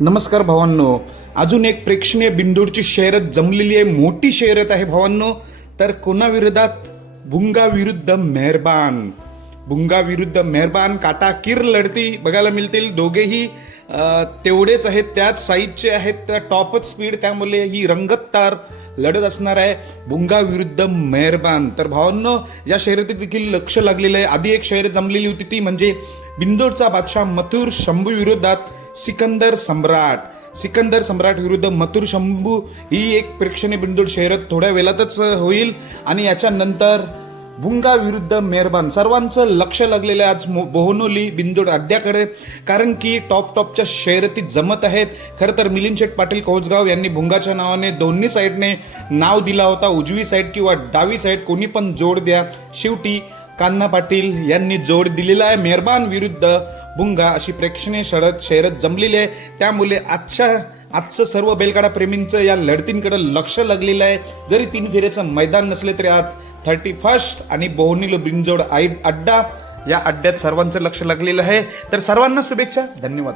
नमस्कार भावांनो. अजून एक प्रेक्षणीय बिंदूरची शर्यत जमलेली आहे मोठी शर्यत आहे भावांनो. तर कोणाविरोधात? भुंगा विरुद्ध मेहरबान. भुंगा विरुद्ध मेहरबान काटा किर लढती बघायला मिळतील. दोघेही तेवढेच आहेत त्याच साईजचे आहेत त्या टॉपच स्पीड त्यामुळे ही रंगतदार लढत असणार आहे. भुंगा विरुद्ध मेहरबान. तर भावांनो या शर्यतीत देखील लक्ष लागलेलं आहे. आधी एक शर्यत जमलेली होती ती म्हणजे बिंदोरचा बादशाह मथुर शंभू विरोधात सिकंदर सम्राट. सिकंदर सम्राट विरुद्ध मथुर शंभू ही एक प्रेक्षणीय बिंदोड शहरात थोड्या वेळातच होईल. आणि याच्यानंतर भुंगा विरुद्ध मेहरबान. सर्वांचं लक्ष लागलेलं आहे आज बोहनोली बिंदूड अड्ड्याकडे. कारण की टॉप टॉपच्या शर्यती जमत आहेत. खरं तर मिलिंद शेठ पाटील कोसगाव यांनी भुंगाच्या नावाने दोन्ही साईडने नाव दिला होता. उजवी साईड किंवा डावी साईड कोणी पण जोड द्या. शेवटी कान्ना पाटील यांनी जोड दिलेला आहे. मेहरबान विरुद्ध भुंगा अशी प्रेक्षणीय शरद शहरत जमलेली आहे. त्यामुळे आजच्या आजचं सर्व बैलगाडा प्रेमींचं या लढतींकडे लक्ष लागलेलं आहे. जरी तीन फेऱ्याचं मैदान नसले तरी आज थर्टी फर्स्ट आणि बोहनीलो बिंजोड आई अड्डा या अड्ड्यात सर्वांचं लक्ष लागलेलं आहे. तर सर्वांना शुभेच्छा. धन्यवाद.